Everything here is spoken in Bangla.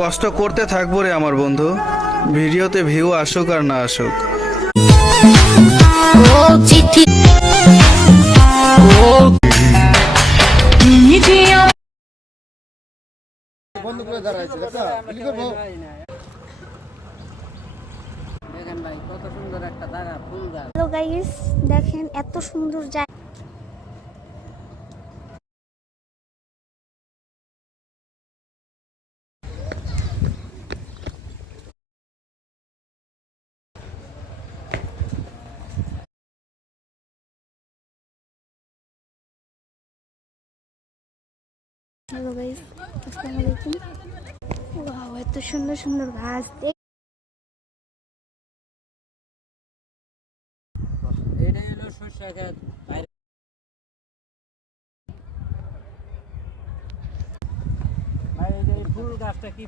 কষ্ট করতে থাকবো রে আমার বন্ধু, ভিডিওতে ভিউ আসুক আর না আসুক। হ্যালো গাইস, দেখেন এত সুন্দর জায়গা। হ্যালো গাইস, আসসালামু আলাইকুম। ওয়াও, এত সুন্দর সুন্দর গাছ দেখ। এটা হলো সরষে গাছ। ভাই এই ফুল গাছটা কি